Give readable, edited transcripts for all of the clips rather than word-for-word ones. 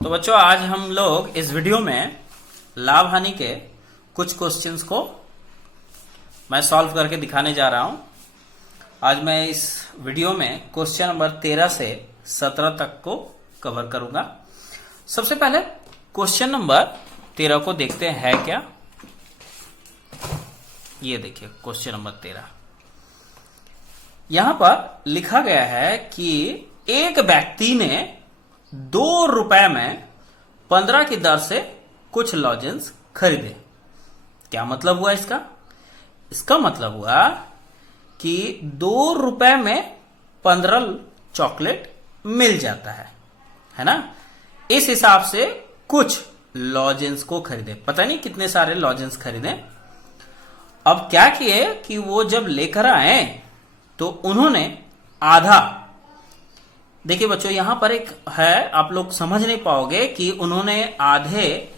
तो बच्चों आज हम लोग इस वीडियो में लाभ हानि के कुछ क्वेश्चंस को मैं सॉल्व करके दिखाने जा रहा हूं। आज मैं इस वीडियो में क्वेश्चन नंबर 13 से 17 तक को कवर करूंगा। सबसे पहले क्वेश्चन नंबर 13 को देखते हैं है क्या। ये देखिए क्वेश्चन नंबर 13। यहां पर लिखा गया है कि एक व्यक्ति ने 2 रुपए में 15 की दर से कुछ लॉजेंस खरीदे। क्या मतलब हुआ इसका? इसका मतलब हुआ कि 2 रुपए में 15 चॉकलेट मिल जाता है ना। इस हिसाब से कुछ लॉजेंस को खरीदे। पता नहीं कितने सारे लॉजेंस खरीदे। अब क्या किए कि वो जब लेकर आए तो उन्होंने आधा, देखिए बच्चों यहां पर एक है, आप लोग समझ नहीं पाओगे कि उन्होंने आधे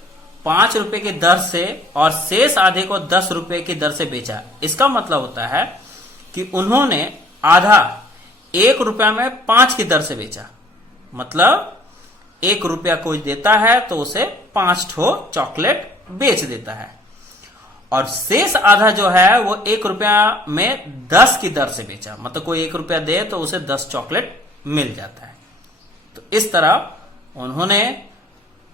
5 रुपए की दर से और शेष आधे को 10 रुपए की दर से बेचा। इसका मतलब होता है कि उन्होंने आधा 1 रुपया में 5 की दर से बेचा। मतलब 1 रुपया कोई देता है तो उसे 5 ठो चॉकलेट बेच देता है, और शेष आधा जो है वो 1 रुपया में 10 की दर से बेचा। मतलब कोई 1 रुपया दे तो उसे 10 चॉकलेट मिल जाता है। तो इस तरह उन्होंने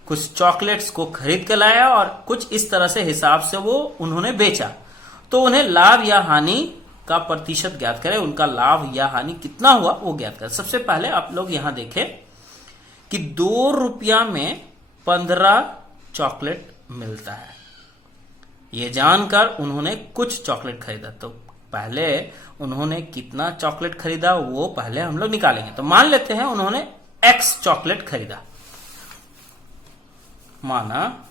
कुछ चॉकलेट्स को खरीद के लाया और कुछ इस तरह से हिसाब से वो उन्होंने बेचा। तो उन्हें लाभ या हानि का प्रतिशत ज्ञात करें। उनका लाभ या हानि कितना हुआ वो ज्ञात करें। सबसे पहले आप लोग यहां देखें कि 2 रुपया में 15 चॉकलेट मिलता है। ये जानकर उन्होंने कुछ चॉकलेट खरीदा। तो पहले उन्होंने कितना चॉकलेट खरीदा वो पहले हम लोग निकालेंगे। तो मान लेते हैं उन्होंने X चॉकलेट खरीदा। माना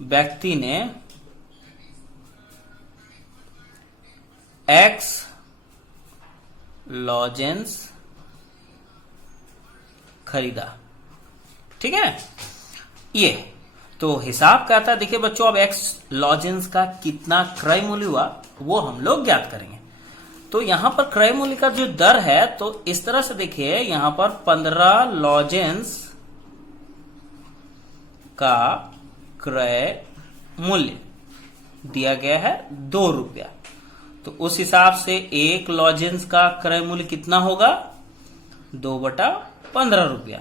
व्यक्ति ने X लॉजेंस खरीदा। ठीक है, ये तो हिसाब क्या था। देखिए बच्चों अब X लॉजेंस का कितना क्रय मूल्य हुआ वो हम लोग ज्ञात करेंगे। तो यहां पर क्रय मूल्य का जो दर है तो इस तरह से देखिए, यहां पर 15 लॉजेंस का क्रय मूल्य दिया गया है 2 रुपया। तो उस हिसाब से 1 लॉजेंस का क्रय मूल्य कितना होगा? 2/15 रुपया।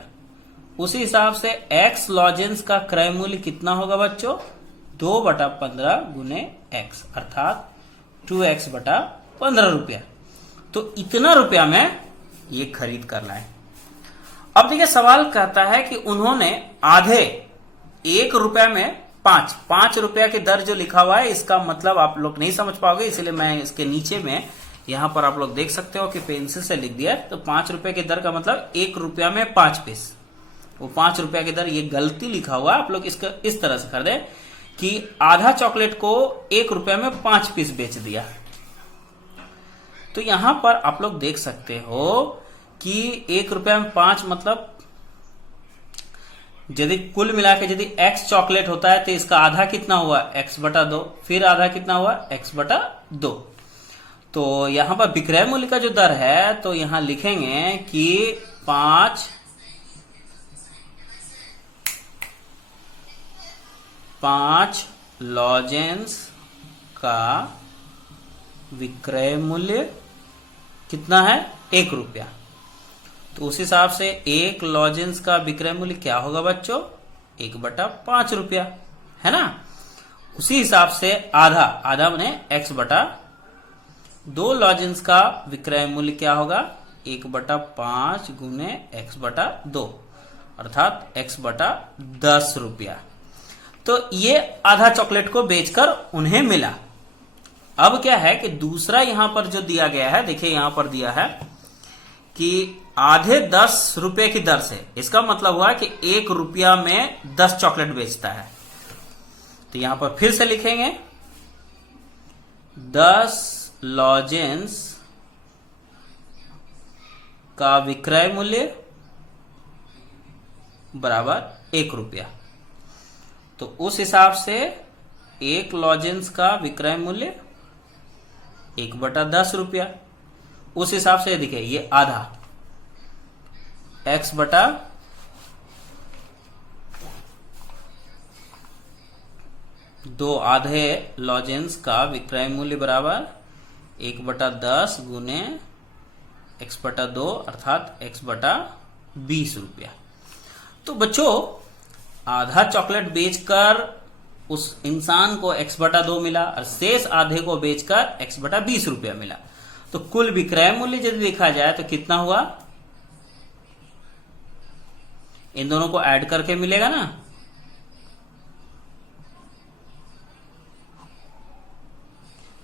उसी हिसाब से X लॉजेंस का क्रय मूल्य कितना होगा बच्चों? 2/15 गुने X, अर्थात 2X/15 रुपया। तो इतना रुपया में ये खरीद कर लाए। अब देखिए सवाल कहता है कि उन्होंने आधे 1 रुपया में 5 रुपया की दर जो लिखा हुआ है, इसका मतलब आप लोग नहीं समझ पाओगे, इसलिए मैं इसके नीचे में यहां पर आप लोग देख सकते हो कि पेंसिल से लिख दिया। तो 5 रुपए की दर का मतलब 1 रुपया में 5 पीस। वो 5 रुपया की दर, ये गलती लिखा हुआ है। आप लोग इसका इस तरह से कर दे कि आधा चॉकलेट को 1 रुपया में 5 पीस बेच दिया। तो यहां पर आप लोग देख सकते हो कि 1 रुपया में 5 मतलब यदि कुल मिला के यदि X चॉकलेट होता है तो इसका आधा कितना हुआ? X/2। फिर आधा कितना हुआ? X/2। तो यहां पर विक्रय मूल्य का जो दर है तो यहां लिखेंगे कि 5 लॉजेंस का विक्रय मूल्य कितना है? 1 रुपया। तो उस हिसाब से 1 लॉजेंस का विक्रय मूल्य क्या होगा बच्चों? 1/5 रुपया, है ना। उसी हिसाब से आधा बने X/2 लॉजेंस का विक्रय मूल्य क्या होगा? 1/5 गुने X/2, अर्थात X/10 रुपया। तो ये आधा चॉकलेट को बेचकर उन्हें मिला। अब क्या है कि दूसरा यहां पर जो दिया गया है, देखिए यहां पर दिया है कि आधे 10 रुपए की दर से। इसका मतलब हुआ कि 1 रुपया में 10 चॉकलेट बेचता है। तो यहां पर फिर से लिखेंगे 10 लॉजेंस का विक्रय मूल्य बराबर 1 रुपया। तो उस हिसाब से 1 लॉजेंस का विक्रय मूल्य 1/10 रुपया। उस हिसाब से देखिए ये आधा x बटा 2 आधे लॉजेंस का विक्रय मूल्य बराबर 1/10 गुने x बटा 2 अर्थात x बटा 20 रुपया। तो बच्चों आधा चॉकलेट बेचकर उस इंसान को x बटा 2 मिला और शेष आधे को बेचकर x बटा 20 रुपया मिला। तो कुल विक्रय मूल्य यदि देखा जाए तो कितना हुआ, इन दोनों को ऐड करके मिलेगा ना,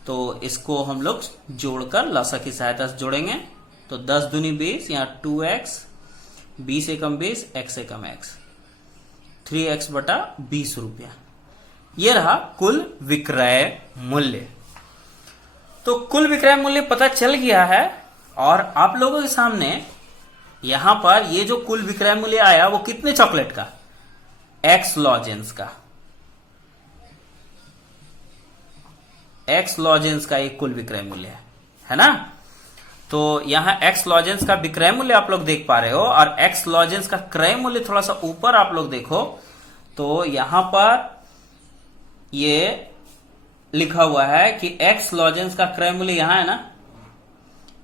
तो इसको हम लोग जोड़कर लसा की सहायता से जोड़ेंगे। तो 10 दूनी 20, यहां 2x, 20 एकम 20, x एकम x, 3x बटा 20 रुपया। यह रहा कुल विक्रय मूल्य। तो कुल विक्रय मूल्य पता चल गया है और आप लोगों के सामने यहां पर ये जो कुल विक्रय मूल्य आया वो कितने चॉकलेट का, x लॉजेंस का, x लॉजेंस का एक कुल विक्रय मूल्य है ना। तो यहां x लॉजेंस का विक्रय मूल्य आप लोग देख पा रहे हो और x लॉजेंस का क्रय मूल्य थोड़ा सा ऊपर आप लोग देखो तो यहां पर ये लिखा हुआ है कि x लॉजेंस का क्रय मूल्य यहां है ना,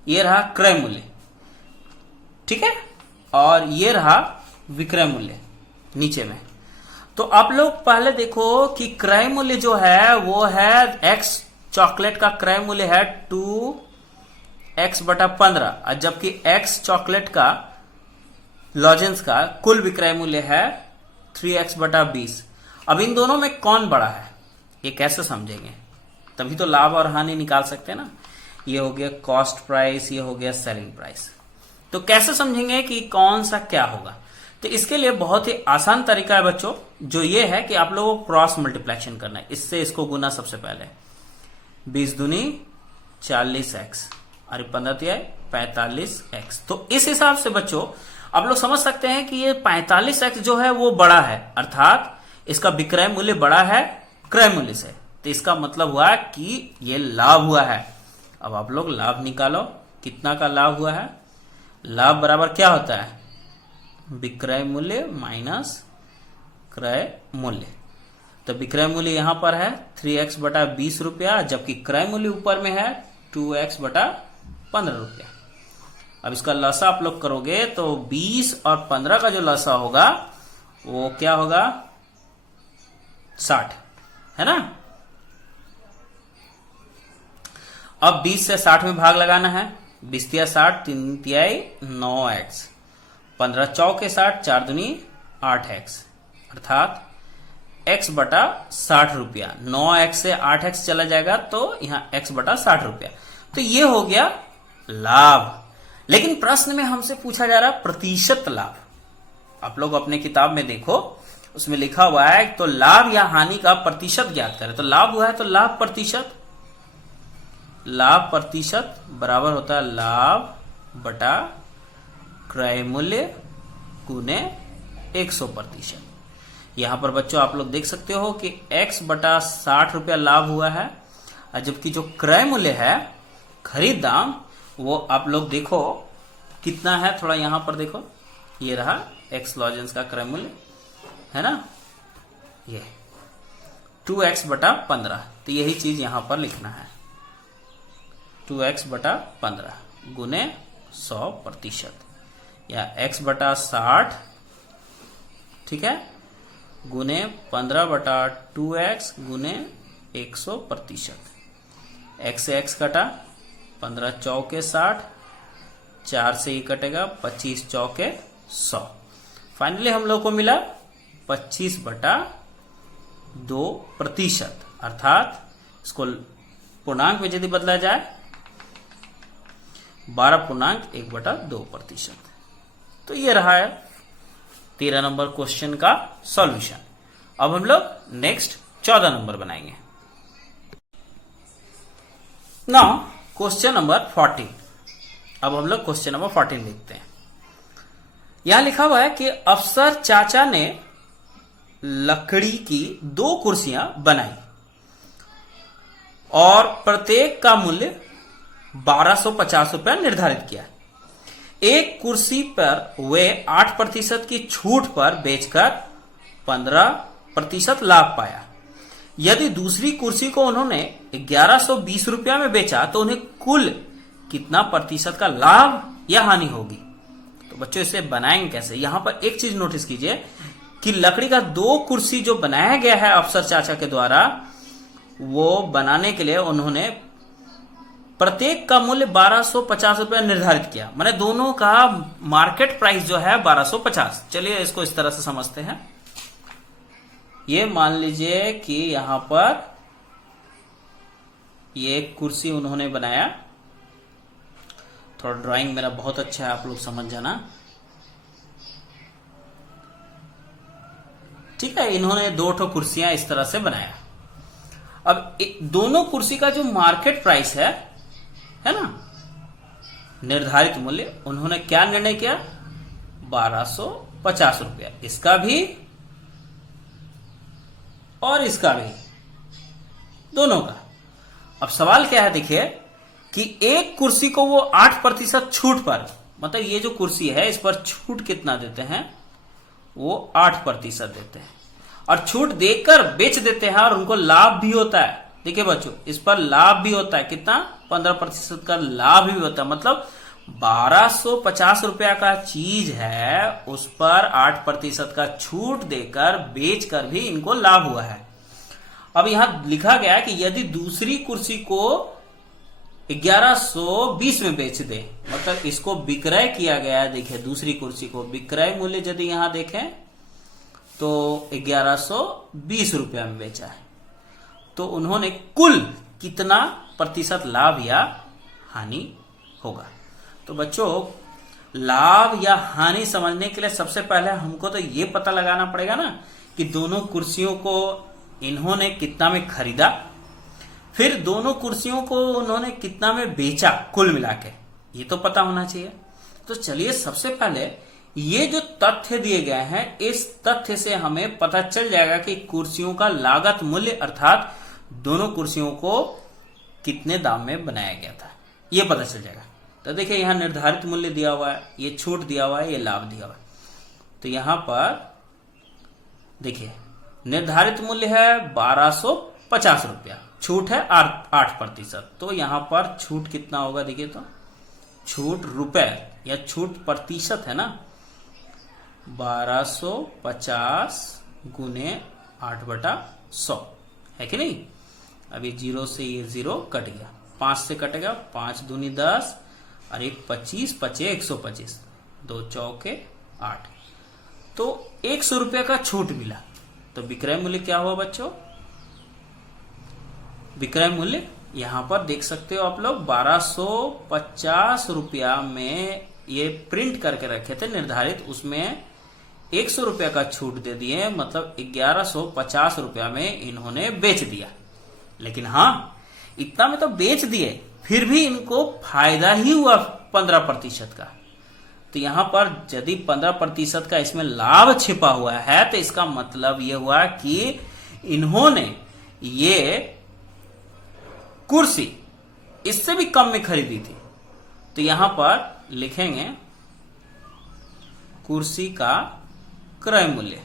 ये रहा क्रय मूल्य, ठीक है, और ये रहा विक्रय मूल्य नीचे में। तो आप लोग पहले देखो कि क्रय मूल्य जो है वो है x चॉकलेट का क्रय मूल्य है 2x बटा 15 और जबकि x चॉकलेट का लॉजेंस का कुल विक्रय मूल्य है 3x बटा 20। अब इन दोनों में कौन बड़ा है ये कैसे समझेंगे, तभी तो लाभ और हानि निकाल सकते हैं ना। ये हो गया कॉस्ट प्राइस, ये हो गया सेलिंग प्राइस। तो कैसे समझेंगे कि कौन सा क्या होगा, तो इसके लिए बहुत ही आसान तरीका है बच्चों, जो ये है कि आप लोगों को क्रॉस मल्टीप्लेक्शन करना है। इससे इसको गुना सबसे पहले 20 दूनी 40x और 15 45x। तो इस हिसाब से बच्चों आप लोग समझ सकते हैं कि ये 45x जो है वो बड़ा है, अर्थात इसका विक्रय मूल्य बड़ा है क्रय मूल्य से। तो इसका मतलब हुआ कि ये लाभ हुआ है। अब आप लोग लाभ निकालो, कितना का लाभ हुआ है। लाभ बराबर क्या होता है, विक्रय मूल्य माइनस क्रय मूल्य। तो विक्रय मूल्य यहां पर है 3x बटा 20 रुपया, जबकि क्रय मूल्य ऊपर में है 2x बटा 15 रुपया। अब इसका लसा आप लोग करोगे तो 20 और 15 का जो लसा होगा वो क्या होगा, 60 है ना। अब 20 से 60 में भाग लगाना है, 20 तिया 60, 3 तियाई 9x, 15 चौके 60, 4 दूनी 8x, अर्थात x बटा 60 रुपया। 9x से 8x चला जाएगा तो यहां x बटा 60 रुपया। तो ये हो गया लाभ। लेकिन प्रश्न में हमसे पूछा जा रहा है प्रतिशत लाभ। आप लोग अपने किताब में देखो, उसमें लिखा हुआ है तो लाभ या हानि का प्रतिशत ज्ञात करें। तो लाभ हुआ है तो लाभ प्रतिशत, लाभ प्रतिशत बराबर होता है लाभ बटा क्रय मूल्य गुने 100%। यहां पर बच्चों आप लोग देख सकते हो कि x बटा 60 रुपया लाभ हुआ है, और जबकि जो क्रय मूल्य है खरीद दाम वो आप लोग देखो कितना है, थोड़ा यहां पर देखो, ये रहा x लॉजेंस का क्रय मूल्य है ना, ये 2x बटा 15। तो यही चीज यहां पर लिखना है, 2x बटा 15 गुने 100% या x बटा 60, ठीक है, गुने 15 बटा 2x गुने 100%। x से x कटा, 15 चौके 60, 4 से ही कटेगा, 25 चौके 100। फाइनली हम लोग को मिला 25 बटा 2%, अर्थात इसको पूर्णांक में यदि बदला जाए 12.1 बटा 2%। तो ये रहा है 13 नंबर क्वेश्चन का सॉल्यूशन। अब हम लोग नेक्स्ट 14 नंबर बनाएंगे। Now question number 14। अब हम लोग क्वेश्चन नंबर 14 देखते हैं। यहां लिखा हुआ है कि अफसर चाचा ने लकड़ी की 2 कुर्सियां बनाई और प्रत्येक का मूल्य 1250 रुपया निर्धारित किया। एक कुर्सी पर वे 8% की छूट पर बेचकर 15% लाभ पाया। यदि दूसरी कुर्सी को उन्होंने 1120 रुपया में बेचा तो उन्हें कुल कितना प्रतिशत का लाभ या हानि होगी। तो बच्चों इसे बनाएंगे कैसे। यहां पर एक चीज नोटिस कीजिए कि लकड़ी का 2 कुर्सी जो बनाया गया है अफसर चाचा के द्वारा, वो बनाने के लिए उन्होंने प्रत्येक का मूल्य 1250 रुपया निर्धारित किया। माने दोनों का मार्केट प्राइस जो है 1250। चलिए इसको इस तरह से समझते हैं। ये मान लीजिए कि यहां पर ये कुर्सी उन्होंने बनाया। थोड़ा ड्राइंग मेरा बहुत अच्छा है, आप लोग समझ जाना। ठीक है, इन्होंने 2 कुर्सियां इस तरह से बनाया। अब दोनों कुर्सी का जो मार्केट प्राइस है ना, निर्धारित मूल्य, उन्होंने क्या निर्णय किया, 1250 रुपया। इसका भी और इसका भी, दोनों का। अब सवाल क्या है, देखिए कि एक कुर्सी को वो 8% छूट पर, मतलब ये जो कुर्सी है इस पर छूट कितना देते हैं, वो 8% देते हैं और छूट देकर बेच देते हैं और उनको लाभ भी होता है। देखिए बच्चों, इस पर लाभ भी होता है, कितना, 15% का लाभ भी होता है। मतलब 1250 रुपया का चीज है, उस पर 8% का छूट देकर बेचकर भी इनको लाभ हुआ है। अब यहां लिखा गया कि यदि दूसरी कुर्सी को 1120 में बेच दे, मतलब इसको विक्रय किया गया है। देखिए दूसरी कुर्सी को विक्रय मूल्य यदि यहां देखें तो 1120 रुपया में बेचा है, तो उन्होंने कुल कितना प्रतिशत लाभ या हानि होगा। तो बच्चों लाभ या हानि समझने के लिए सबसे पहले हमको तो ये पता लगाना पड़ेगा ना कि दोनों कुर्सियों को इन्होंने कितना में खरीदा, फिर दोनों कुर्सियों को उन्होंने कितना में बेचा, कुल मिला के, ये तो पता होना चाहिए। तो चलिए सबसे पहले ये जो तथ्य दिए गए हैं, इस तथ्य से हमें पता चल जाएगा कि कुर्सियों का लागत मूल्य अर्थात दोनों कुर्सियों को कितने दाम में बनाया गया था, ये पता चल जाएगा। तो देखिए यहां निर्धारित मूल्य दिया हुआ है, ये छूट दिया हुआ है, ये लाभ दिया हुआ है। तो यहां पर देखिए निर्धारित मूल्य है 1250 रुपया, छूट है 8%। तो यहां पर छूट कितना होगा, देखिए तो छूट रुपए या छूट प्रतिशत है ना, 1250 गुने 8/100 है कि नहीं। अभी 0 से ये 0 कट गया, 5 से कटेगा, 5 दूनी 10 और 1 25, 25 125, 2 चौके 8। तो 100 रुपया का छूट मिला। तो विक्रय मूल्य क्या हुआ बच्चों, विक्रय मूल्य यहां पर देख सकते हो आप लोग 1250 रुपया में ये प्रिंट करके रखे थे निर्धारित, उसमें 100 रुपया का छूट दे दिए, मतलब 1150 रुपया में इन्होंने बेच दिया। लेकिन हाँ इतना में तो बेच दिए, फिर भी इनको फायदा ही हुआ 15% का। तो यहां पर यदि 15% का इसमें लाभ छिपा हुआ है तो इसका मतलब यह हुआ कि इन्होंने ये कुर्सी इससे भी कम में खरीदी थी। तो यहां पर लिखेंगे कुर्सी का क्रय मूल्य।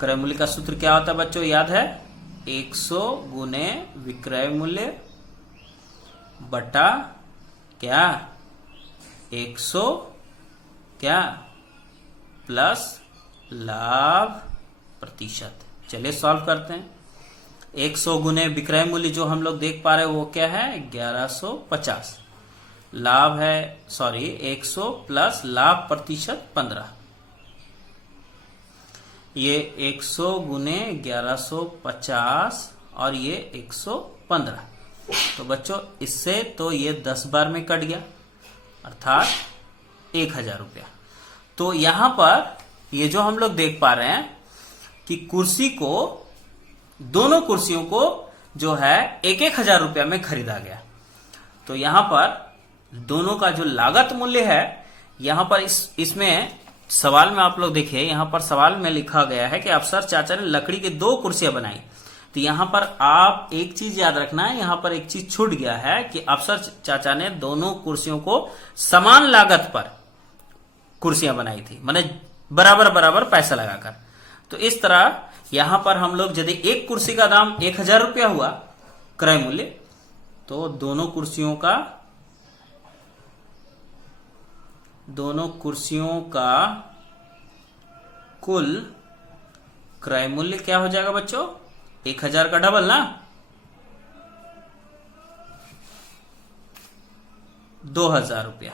क्रय मूल्य का सूत्र क्या होता है बच्चों, याद है, 100 गुने विक्रय मूल्य बटा क्या, 100 क्या प्लस लाभ प्रतिशत। चलिए सॉल्व करते हैं। 100 गुने विक्रय मूल्य जो हम लोग देख पा रहे हैं वो क्या है, 1150। लाभ है 100 प्लस लाभ प्रतिशत 15। ये 100 गुने 1150 और ये 115। तो बच्चों इससे तो ये 10 बार में कट गया, अर्थात 1000 रुपया। तो यहां पर ये जो हम लोग देख पा रहे हैं कि कुर्सी को, दोनों कुर्सियों को जो है 1000 रुपया में खरीदा गया। तो यहां पर दोनों का जो लागत मूल्य है, यहां पर इसमें सवाल में आप लोग देखिए, यहां पर सवाल में लिखा गया है कि अफसर चाचा ने लकड़ी की 2 कुर्सियां बनाई तो यहां पर आप एक चीज याद रखना है, यहां पर एक चीज छूट गया है कि अफसर चाचा ने दोनों कुर्सियों को समान लागत पर कुर्सियां बनाई थी, माने बराबर बराबर पैसा लगाकर। तो इस तरह यहां पर हम लोग यदि एक कुर्सी का दाम 1000 रुपया हुआ क्रय मूल्य, तो दोनों कुर्सियों का कुल क्रय मूल्य क्या हो जाएगा बच्चों? 1000 का डबल ना, 2000 रुपया।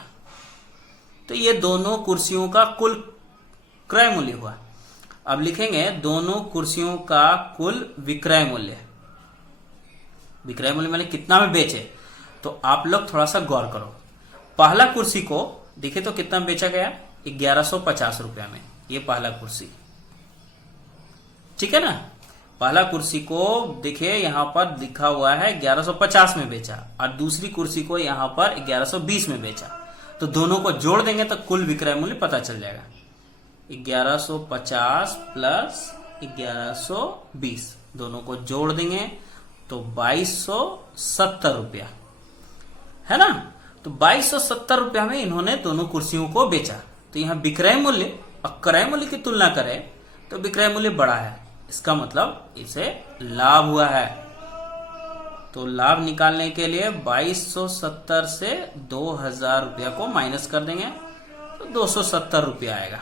तो ये दोनों कुर्सियों का कुल क्रय मूल्य हुआ। अब लिखेंगे दोनों कुर्सियों का कुल विक्रय मूल्य। विक्रय मूल्य मैंने कितना में बेचे, तो आप लोग थोड़ा सा गौर करो। पहला कुर्सी को देखे तो कितना में बेचा गया? 1150 रुपया में, ये पहला कुर्सी, ठीक है ना। पहला कुर्सी को देखिए यहां पर लिखा हुआ है 1150 में बेचा, और दूसरी कुर्सी को यहां पर 1120 में बेचा। तो दोनों को जोड़ देंगे तो कुल विक्रय मूल्य पता चल जाएगा। 1150 प्लस 1120, दोनों को जोड़ देंगे तो 2270 रुपया है ना। तो 2270 रुपया में इन्होंने दोनों कुर्सियों को बेचा। तो यहां विक्रय मूल्य और क्रय मूल्य की तुलना करें तो विक्रय मूल्य बड़ा है, इसका मतलब इसे लाभ हुआ है। तो लाभ निकालने के लिए 2270 से 2000 रुपया को माइनस कर देंगे तो 270 रुपया आएगा।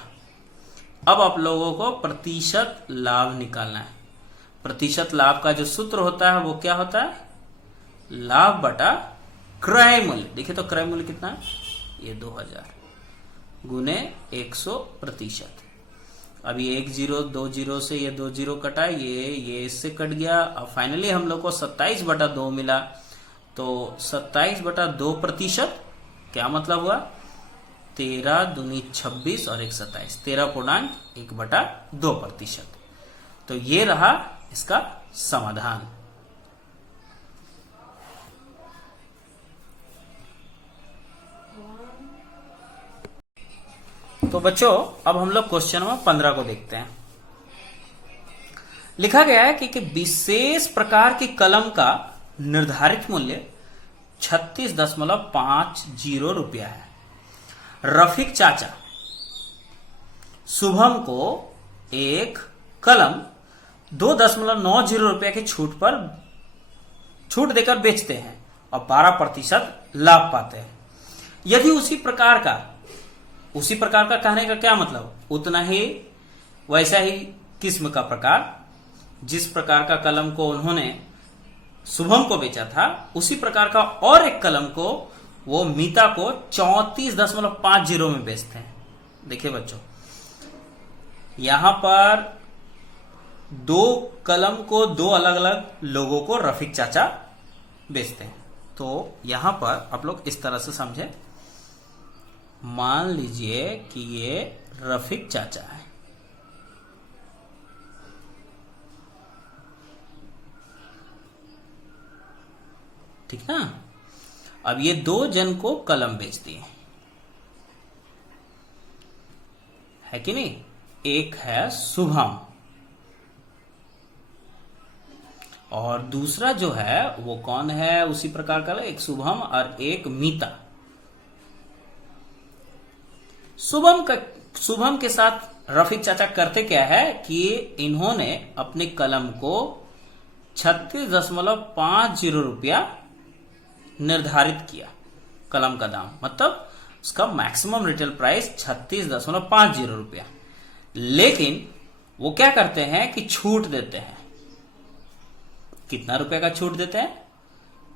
अब आप लोगों को प्रतिशत लाभ निकालना है। प्रतिशत लाभ का जो सूत्र होता है वो क्या होता है? लाभ बटा क्रय मूल्य। देखिए तो क्रय मूल्य कितना है? ये 2000 गुने 100%। अब ये 1 0 2 0 से ये 2 0 कटा, ये इससे कट गया। अब फाइनली हम लोग को 27/2 मिला। तो 27/2% क्या मतलब हुआ? 13 दूनी 26 और 1 27, 13.1/2%। तो ये रहा इसका समाधान। तो बच्चों अब हम लोग क्वेश्चन नंबर 15 को देखते हैं। लिखा गया है कि विशेष प्रकार की कलम का निर्धारित मूल्य 36.50 रुपया है। रफीक चाचा शुभम को एक कलम 2.90 रुपया की छूट देकर बेचते हैं और 12% लाभ पाते हैं। यदि उसी प्रकार का कहने का क्या मतलब? उतना ही वैसा ही किस्म का प्रकार, जिस प्रकार का कलम को उन्होंने शुभम को बेचा था, उसी प्रकार का और एक कलम को वो मीता को 34.50 में बेचते हैं। देखिए बच्चों, यहां पर दो कलम को दो अलग अलग लोगों को रफीक चाचा बेचते हैं। तो यहां पर आप लोग इस तरह से समझे, मान लीजिए कि ये रफीक चाचा है, ठीक ना। अब ये दो जन को कलम बेच दिए, है कि नहीं। एक है शुभम और दूसरा जो है वो कौन है? उसी प्रकार का एक शुभम और एक मीता। शुभम के साथ रफीक चाचा करते क्या है कि इन्होंने अपने कलम को 36.50 रुपया निर्धारित किया। कलम का दाम मतलब उसका मैक्सिमम रिटेल प्राइस 36.50 रुपया। लेकिन वो क्या करते हैं कि छूट देते हैं। कितना रुपए का छूट देते हैं?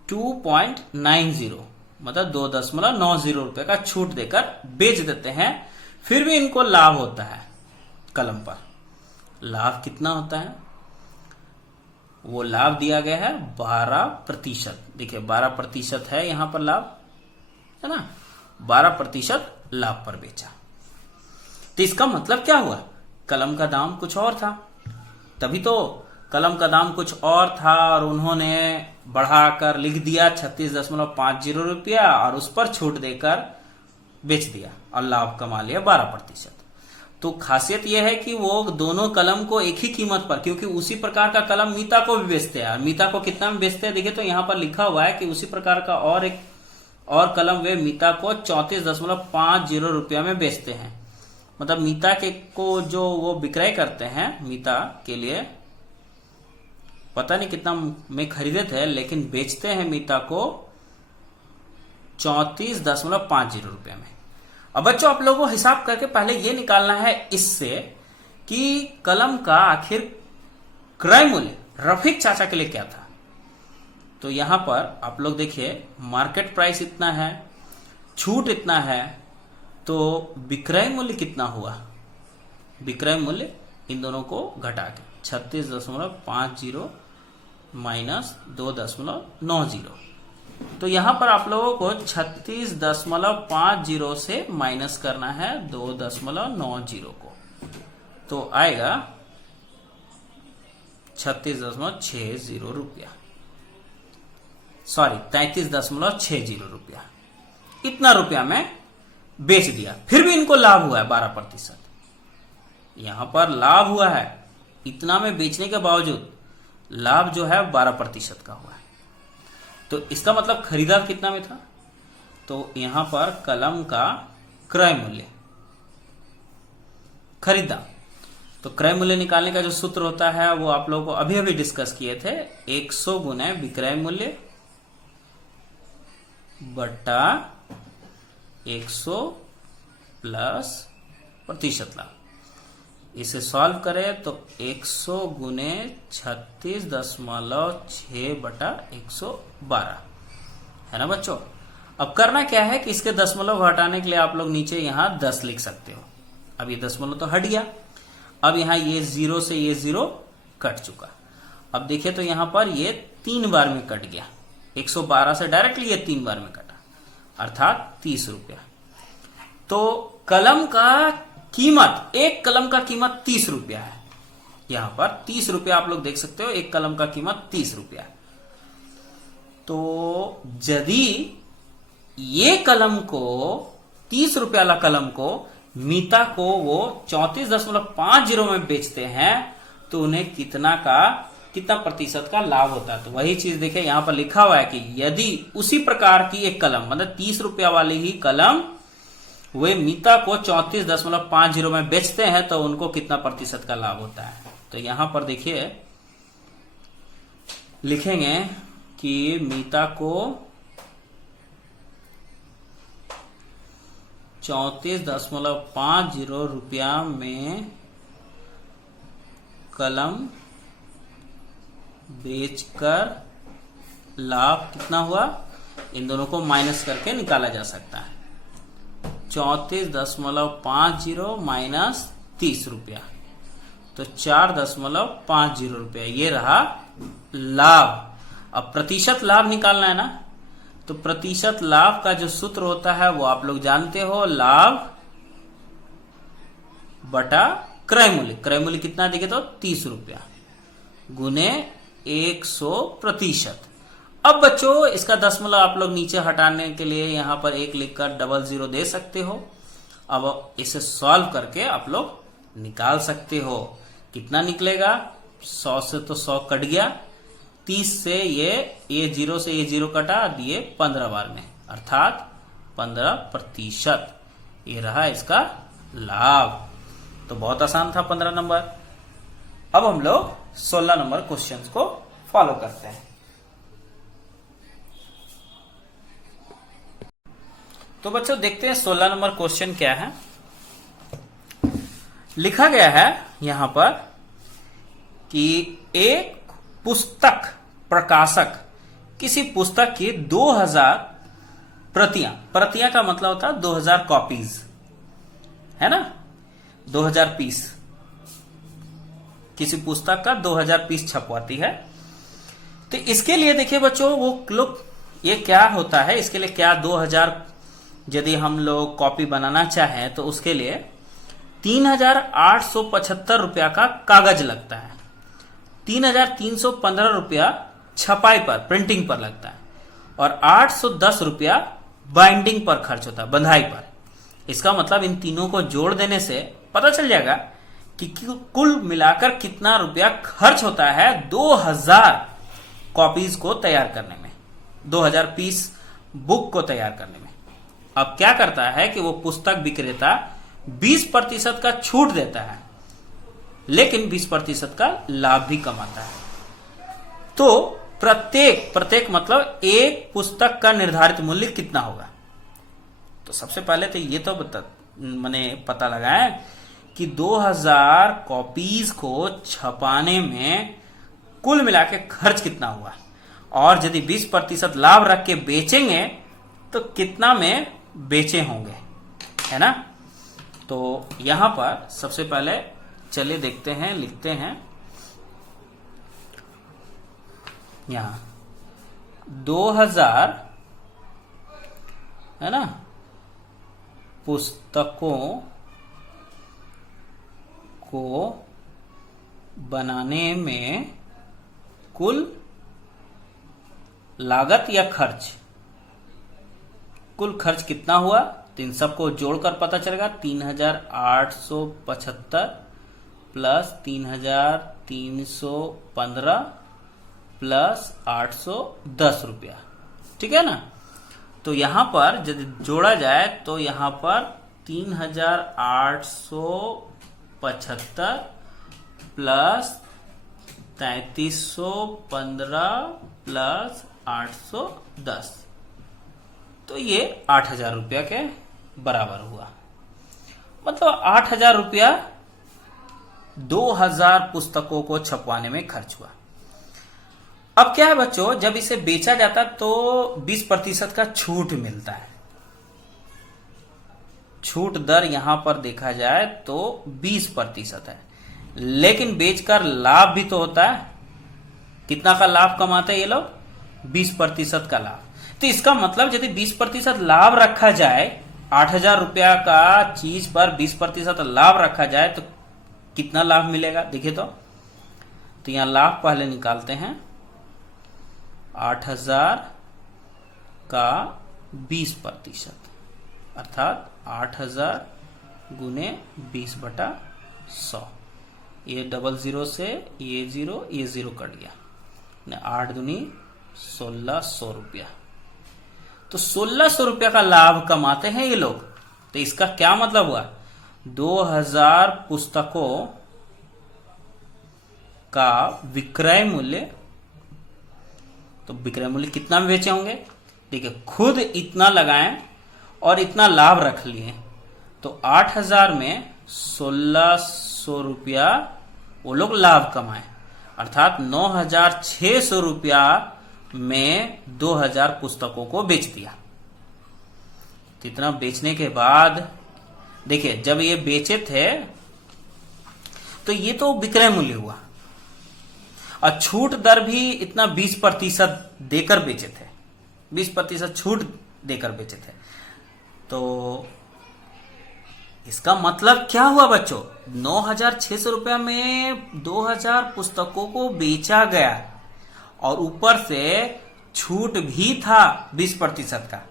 2.90, मतलब 2.90 रुपए का छूट देकर बेच देते हैं। फिर भी इनको लाभ होता है। कलम पर लाभ कितना होता है? वो लाभ दिया गया है 12%। देखिए 12% है यहां पर लाभ, है ना। 12% लाभ पर बेचा। तो इसका मतलब क्या हुआ? कलम का दाम कुछ और था, तभी तो कलम का दाम कुछ और था और उन्होंने बढ़ाकर लिख दिया 36.50 रुपया और उस पर छूट देकर बेच दिया और लाभ कमा लिया 12%। तो खासियत यह है कि वो दोनों कलम को एक ही कीमत पर, क्योंकि उसी प्रकार का कलम मीता को भी बेचते हैं। मीता को कितना में बेचते हैं देखिए, तो यहाँ पर लिखा हुआ है कि उसी प्रकार का और कलम वे मीता को 34.50 रुपया में बेचते हैं। मतलब मीता के को जो वो विक्रय करते हैं मीता के लिए, पता नहीं कितना में खरीदे थे, लेकिन बेचते हैं मीता को 34.50 रुपये में। अब बच्चों आप लोगों को हिसाब करके पहले ये निकालना है इससे कि कलम का आखिर क्रय मूल्य रफीक चाचा के लिए क्या था। तो यहां पर आप लोग देखिए, मार्केट प्राइस इतना है, छूट इतना है, तो विक्रय मूल्य कितना हुआ। विक्रय मूल्य इन दोनों को घटा के 36.50 माइनस 2.90, तो यहां पर आप लोगों को 36.50 से माइनस करना है 2.90 को, तो आएगा 36.60 रुपया, सॉरी 33.60 रुपया। इतना रुपया में बेच दिया, फिर भी इनको लाभ हुआ है 12%। यहां पर लाभ हुआ है, इतना में बेचने के बावजूद लाभ जो है 12% का हुआ है। तो इसका मतलब खरीदा कितना में था, तो यहां पर कलम का क्रय मूल्य खरीदा, तो क्रय मूल्य निकालने का जो सूत्र होता है वो आप लोगों को अभी अभी डिस्कस किए थे, 100 गुने विक्रय मूल्य बट्टा 100 प्लस प्रतिशत लाभ। इसे सॉल्व करें तो 100 गुने 36.6 बटा 112 है ना बच्चों। अब करना क्या है कि इसके दशमलव हटाने के लिए आप लोग नीचे यहां 10 लिख सकते हो। अब ये दशमलव तो हट गया, अब यहां ये 0 से ये 0 कट चुका। अब देखिए तो यहां पर ये 3 बार में कट गया, 112 से डायरेक्टली ये 3 बार में कटा, अर्थात 30 रुपया। तो कलम का कीमत, एक कलम का कीमत 30 रुपया है। यहां पर 30 रुपया आप लोग देख सकते हो, एक कलम का कीमत 30 रुपया। तो यदि ये कलम को 30 रुपया वाला कलम को मीता को वो 34.50 में बेचते हैं, तो उन्हें कितना प्रतिशत का लाभ होता है। तो वही चीज देखिए यहां पर लिखा हुआ है कि यदि उसी प्रकार की एक कलम, मतलब 30 रुपया वाली ही कलम वे मीता को 34.50 में बेचते हैं, तो उनको कितना प्रतिशत का लाभ होता है। तो यहां पर देखिए लिखेंगे कि मीता को 34.50 रुपया में कलम बेचकर लाभ कितना हुआ, इन दोनों को माइनस करके निकाला जा सकता है। 34.50 माइनस 30 रुपया, तो 4.50 रुपया, ये रहा लाभ। अब प्रतिशत लाभ निकालना है ना, तो प्रतिशत लाभ का जो सूत्र होता है वो आप लोग जानते हो, लाभ बटा क्रय मूल्य। क्रय मूल्य कितना देखे तो 30 रुपया गुने 100%। अब बच्चों इसका दशमलव आप लोग नीचे हटाने के लिए यहां पर 1 लिखकर 00 दे सकते हो। अब इसे सॉल्व करके आप लोग निकाल सकते हो, कितना निकलेगा, 100 से तो 100 कट गया, 30 से ये 0 से ये 0 कटा दिए 15 बार में, अर्थात 15%। ये रहा इसका लाभ। तो बहुत आसान था 15 नंबर। अब हम लोग 16 नंबर क्वेश्चंस को फॉलो करते हैं। तो बच्चों देखते हैं 16 नंबर क्वेश्चन क्या है। लिखा गया है यहां पर कि एक पुस्तक प्रकाशक किसी पुस्तक की 2000 प्रतियां का मतलब होता है 2000 कॉपीज, है ना, 2000 पीस, किसी पुस्तक का 2000 पीस छपवाती है। तो इसके लिए देखिए बच्चों वो लोग, ये क्या होता है, इसके लिए क्या 2000 यदि हम लोग कॉपी बनाना चाहें तो उसके लिए 3875 रुपया का कागज लगता है, 3315 रुपया छपाई पर, प्रिंटिंग पर लगता है, और 810 रुपया बाइंडिंग पर खर्च होता है, बंधाई पर। इसका मतलब इन तीनों को जोड़ देने से पता चल जाएगा कि कुल मिलाकर कितना रुपया खर्च होता है 2000 कॉपीज को तैयार करने में, 2000 पीस बुक को तैयार करने में। अब क्या करता है कि वो पुस्तक विक्रेता 20% का छूट देता है, लेकिन 20% का लाभ भी कमाता है। तो प्रत्येक मतलब एक पुस्तक का निर्धारित मूल्य कितना होगा। तो सबसे पहले तो ये तो मैंने पता लगाया कि 2000 कॉपीज को छपाने में कुल मिला के खर्च कितना हुआ, और यदि 20% लाभ रख के बेचेंगे तो कितना में बेचे होंगे, है ना। तो यहां पर सबसे पहले चलिए देखते हैं, लिखते हैं यहां 2000, है ना, पुस्तकों को बनाने में कुल लागत या खर्च, कुल खर्च कितना हुआ, तो इन सबको जोड़कर पता चलेगा 3875 प्लस 3315 प्लस 810 रुपया, ठीक है ना। तो यहां पर यदि जोड़ा जाए तो यहां पर 3875 प्लस 3315 प्लस 810, तो ये 8000 रुपया के बराबर हुआ। मतलब 8000 रुपया 2000 पुस्तकों को छपवाने में खर्च हुआ। अब क्या है बच्चों, जब इसे बेचा जाता तो 20% का छूट मिलता है। छूट दर यहां पर देखा जाए तो 20% है, लेकिन बेचकर लाभ भी तो होता है। कितना का लाभ कमाते हैं ये लोग, 20% का लाभ। तो इसका मतलब यदि 20% लाभ रखा जाए, 8000 रुपया का चीज पर 20% लाभ रखा जाए तो कितना लाभ मिलेगा, देखिए तो यहां लाभ पहले निकालते हैं। 8000 का 20% अर्थात 8000 गुने 20/100, ये 00 से ये 0 कट गया, 8 दूनी 1600 रुपया। तो 1600 रुपया का लाभ कमाते हैं ये लोग। तो इसका क्या मतलब हुआ, 2000 पुस्तकों का विक्रय मूल्य, तो विक्रय मूल्य कितना में बेचे होंगे, ठीक है, खुद इतना लगाएं और इतना लाभ रख लिए, तो 8000 में 1600 रुपया वो लोग लाभ कमाए, अर्थात 9600 रुपया में 2000 पुस्तकों को बेच दिया। इतना बेचने के बाद देखिए, जब ये बेचे थे तो ये तो विक्रय मूल्य हुआ, और छूट दर भी इतना 20% देकर बेचे थे, 20% छूट देकर बेचे थे। तो इसका मतलब क्या हुआ बच्चों, 9600 रुपया में 2000 पुस्तकों को बेचा गया, और ऊपर से छूट भी था 20% का,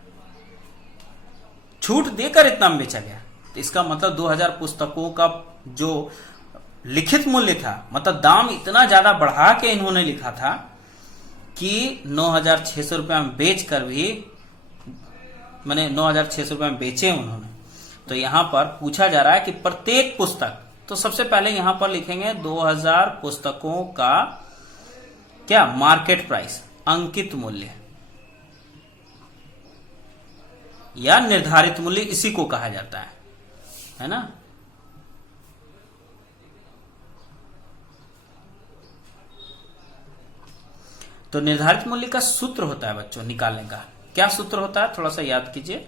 छूट देकर इतना में बेचा गया। तो इसका मतलब 2000 पुस्तकों का जो लिखित मूल्य था, मतलब दाम इतना ज्यादा बढ़ा के इन्होंने लिखा था कि 9600 रुपया में बेच कर भी, मैंने 9600 रुपया में बेचे उन्होंने। तो यहां पर पूछा जा रहा है कि प्रत्येक पुस्तक, तो सबसे पहले यहां पर लिखेंगे 2000 पुस्तकों का क्या मार्केट प्राइस, अंकित मूल्य या निर्धारित मूल्य, इसी को कहा जाता है ना। तो निर्धारित मूल्य का सूत्र होता है बच्चों निकालने का, क्या सूत्र होता है थोड़ा सा याद कीजिए,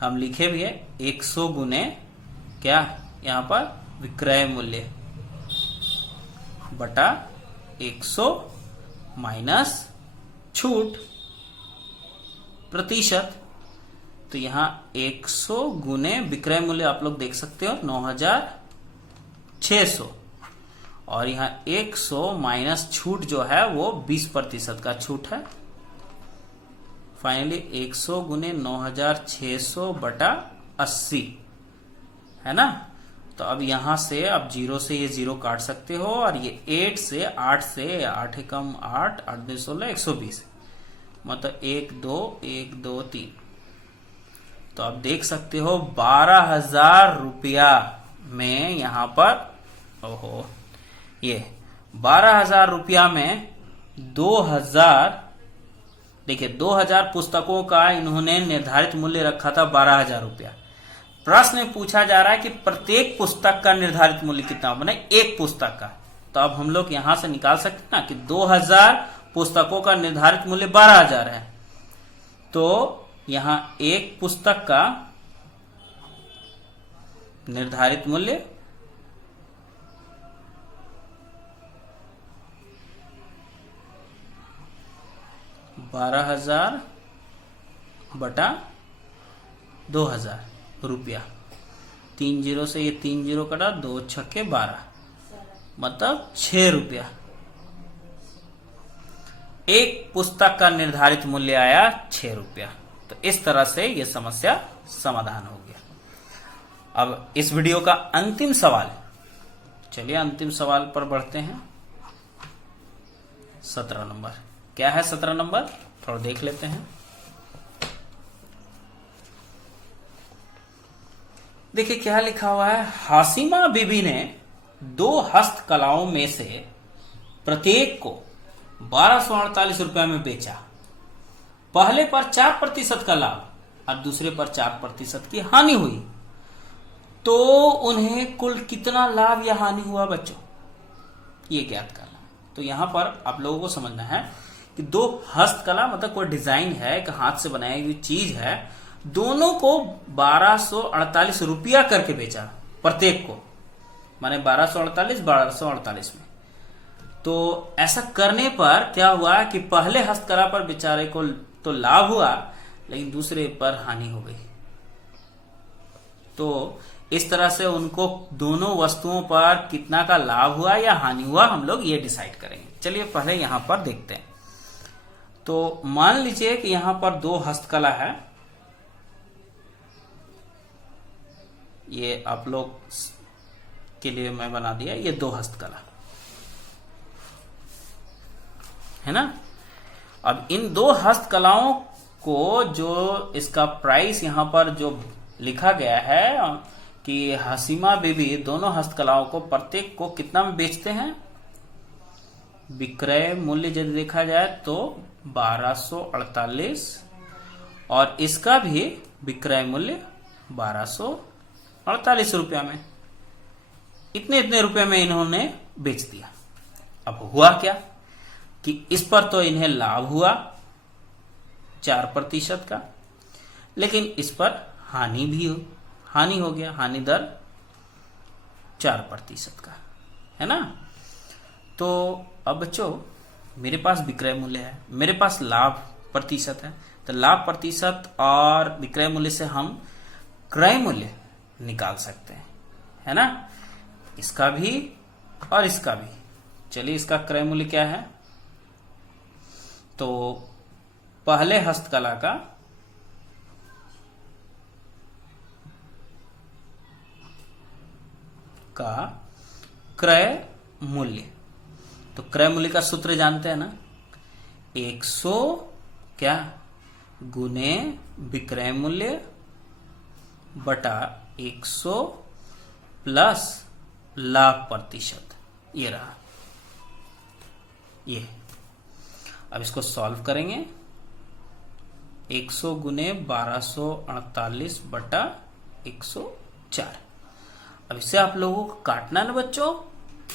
हम लिखे भी है 100 गुने क्या यहां पर विक्रय मूल्य बटा 100 माइनस छूट प्रतिशत। तो यहां 100 गुने विक्रय मूल्य आप लोग देख सकते हो 9600, और यहां 100 माइनस छूट जो है वो 20% का छूट है। फाइनली 100 गुने 9600 बटा 80 है ना। तो अब यहां से अब 0 से ये 0 काट सकते हो और ये 8 से 8 एकम 8 8 2 16 120 मतलब 1 2 1 2 3। तो आप देख सकते हो 12,000 रुपया में यहां पर ओहो ये 12,000 रुपया में 2,000 देखिए 2,000 पुस्तकों का इन्होंने निर्धारित मूल्य रखा था 12,000 रुपया। प्रश्न में पूछा जा रहा है कि प्रत्येक पुस्तक का निर्धारित मूल्य कितना बने, एक पुस्तक का। तो अब हम लोग यहां से निकाल सकते हैं ना कि 2,000 पुस्तकों का निर्धारित मूल्य 12,000 है। तो यहां एक पुस्तक का निर्धारित मूल्य 12,000 बटा 2,000 रुपया। 3 0 से ये 3 0 कटा, 2 छक्के 12 मतलब 6 रुपया। एक पुस्तक का निर्धारित मूल्य आया 6 रुपया। तो इस तरह से यह समस्या समाधान हो गया। अब इस वीडियो का अंतिम सवाल, चलिए अंतिम सवाल पर बढ़ते हैं। 17 नंबर क्या है? 17 नंबर थोड़ा देख लेते हैं। देखिए क्या लिखा हुआ है। हासिमा बीबी ने 2 हस्तकलाओं में से प्रत्येक को 1248 रुपए में बेचा। पहले पर 4% का लाभ और दूसरे पर 4% की हानि हुई, तो उन्हें कुल कितना लाभ या हानि हुआ बच्चों, ये ज्ञात करना। तो यहां पर आप लोगों को समझना है कि 2 हस्तकला मतलब कोई डिजाइन है, एक हाथ से बनाई हुई चीज है, दोनों को 1248 रुपया करके बेचा प्रत्येक को, माने 1248 में। तो ऐसा करने पर क्या हुआ कि पहले हस्तकला पर बेचारे को तो लाभ हुआ, लेकिन दूसरे पर हानि हो गई। तो इस तरह से उनको दोनों वस्तुओं पर कितना का लाभ हुआ या हानि हुआ हम लोग ये डिसाइड करेंगे। चलिए पहले यहां पर देखते हैं। तो मान लीजिए कि यहां पर 2 हस्तकला है, ये आप लोग के लिए मैं बना दिया, ये 2 हस्तकला है ना। अब इन 2 हस्तकलाओं को जो इसका प्राइस यहां पर जो लिखा गया है कि हासिमा बीबी दोनों हस्तकलाओं को प्रत्येक को कितना में बेचते हैं, विक्रय मूल्य यदि देखा जाए तो 1248 और इसका भी विक्रय मूल्य 1248 रुपया में, इतने रुपए में इन्होंने बेच दिया। अब हुआ क्या कि इस पर तो इन्हें लाभ हुआ 4% का, लेकिन इस पर हानि हो गया, हानि दर 4% का है ना। तो अब बच्चों मेरे पास विक्रय मूल्य है, मेरे पास लाभ प्रतिशत है, तो लाभ प्रतिशत और विक्रय मूल्य से हम क्रय मूल्य निकाल सकते हैं, है ना। इसका भी और इसका भी। चलिए इसका क्रय मूल्य क्या है, तो पहले हस्तकला का क्रय मूल्य, तो क्रय मूल्य का सूत्र जानते हैं ना, 100 क्या गुने विक्रय मूल्य बटा 100 प्लस लाभ प्रतिशत, ये रहा ये। अब इसको सॉल्व करेंगे, 100 गुने 1248 बटा 104। अब इसे आप लोगों को काटना है ना बच्चों,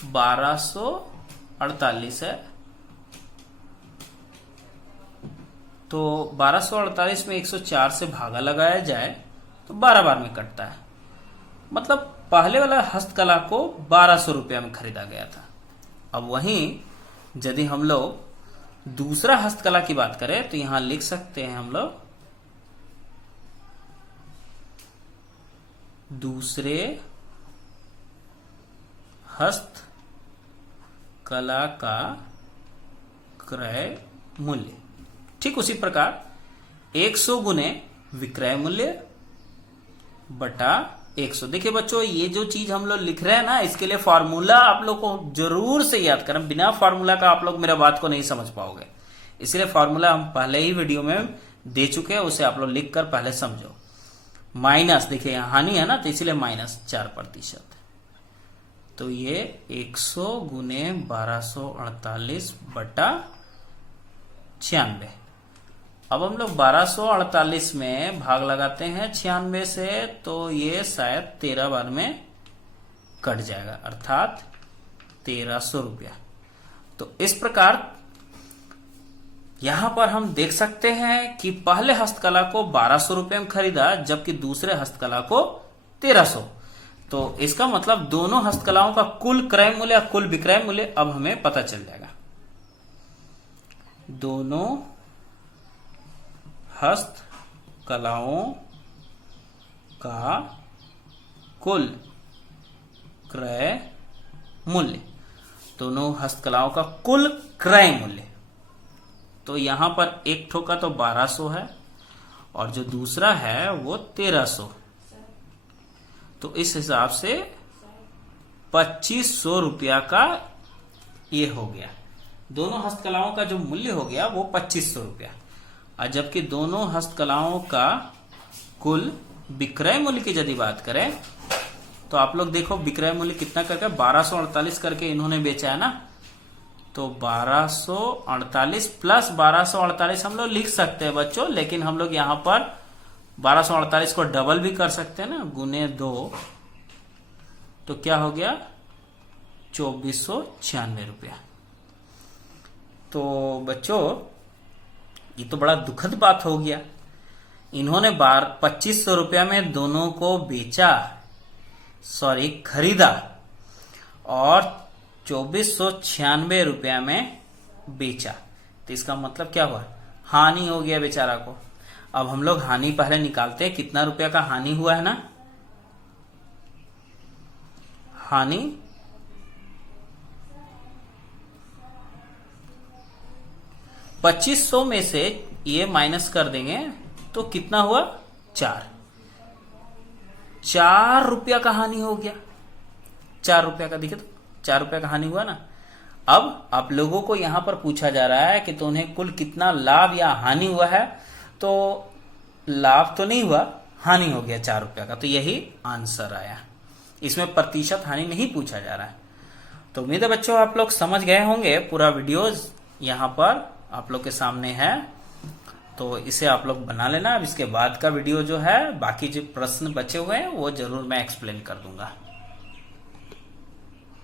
1248 है, तो 1248 में 104 से भागा लगाया जाए तो 12 बार में कटता है, मतलब पहले वाला हस्तकला को 1200 रुपया में खरीदा गया था। अब वहीं यदि हम लोग दूसरा हस्तकला की बात करें तो यहां लिख सकते हैं हम लोग दूसरे हस्तकला का क्रय मूल्य। ठीक उसी प्रकार 100 गुने विक्रय मूल्य बटा 100। देखिए बच्चों, ये जो चीज हम लोग लिख रहे हैं ना, इसके लिए फॉर्मूला आप लोग को जरूर से याद करें। बिना फॉर्मूला का आप लोग मेरा बात को नहीं समझ पाओगे। इसलिए फॉर्मूला हम पहले ही वीडियो में दे चुके हैं, उसे आप लोग लिख कर पहले समझो। माइनस, देखिए यहाँ हानि है ना, तो इसलिए -4%। तो ये 100 गुने 1248 बटा 96। अब हम लोग 1248 में भाग लगाते हैं 96 से, तो ये शायद 13 बार में कट जाएगा, अर्थात 1300 रुपया। तो इस प्रकार यहां पर हम देख सकते हैं कि पहले हस्तकला को 1200 रुपये में खरीदा, जबकि दूसरे हस्तकला को 1300। तो इसका मतलब दोनों हस्तकलाओं का कुल क्रय मूल्य या कुल विक्रय मूल्य अब हमें पता चल जाएगा। दोनों हस्तकलाओं का कुल क्रय मूल्य, दोनों हस्तकलाओं का कुल क्रय मूल्य। तो यहां पर एक ठो का तो 1200 है और जो दूसरा है वो 1300। तो इस हिसाब से 2500 रुपया का ये हो गया। दोनों हस्तकलाओं का जो मूल्य हो गया वो 2500 रुपया। और जबकि दोनों हस्तकलाओं का कुल विक्रय मूल्य की यदि बात करें, तो आप लोग देखो विक्रय मूल्य कितना करके 1248 करके इन्होंने बेचा है ना। तो 1248 प्लस 1248 हम लोग लिख सकते हैं बच्चों, लेकिन हम लोग यहां पर 1248 को डबल भी कर सकते हैं ना, गुने 2। तो क्या हो गया 2496 रुपया। तो बच्चों ये तो बड़ा दुखद बात हो गया। इन्होंने 2500 रुपया में दोनों को बेचा, खरीदा, और 2496 रुपया में बेचा। तो इसका मतलब क्या हुआ, हानि हो गया बेचारा को। अब हम लोग हानि पहले निकालते हैं, कितना रुपया का हानि हुआ है ना। हानि 2500 में से ये माइनस कर देंगे तो कितना हुआ 4 रुपया का हानि हो गया। 4 रुपया का, देखिए तो 4 रुपया का हानि हुआ ना। अब आप लोगों को यहां पर पूछा जा रहा है कि तो उन्हें कुल कितना लाभ या हानि हुआ है। तो लाभ तो नहीं हुआ, हानि हो गया 4 रुपया का। तो यही आंसर आया, इसमें प्रतिशत हानि नहीं पूछा जा रहा है। तो उम्मीद है बच्चों आप लोग समझ गए होंगे। पूरा वीडियो यहां पर आप लोग के सामने है, तो इसे आप लोग बना लेना। अब इसके बाद का वीडियो जो है, बाकी जो प्रश्न बचे हुए हैं वो जरूर मैं एक्सप्लेन कर दूंगा।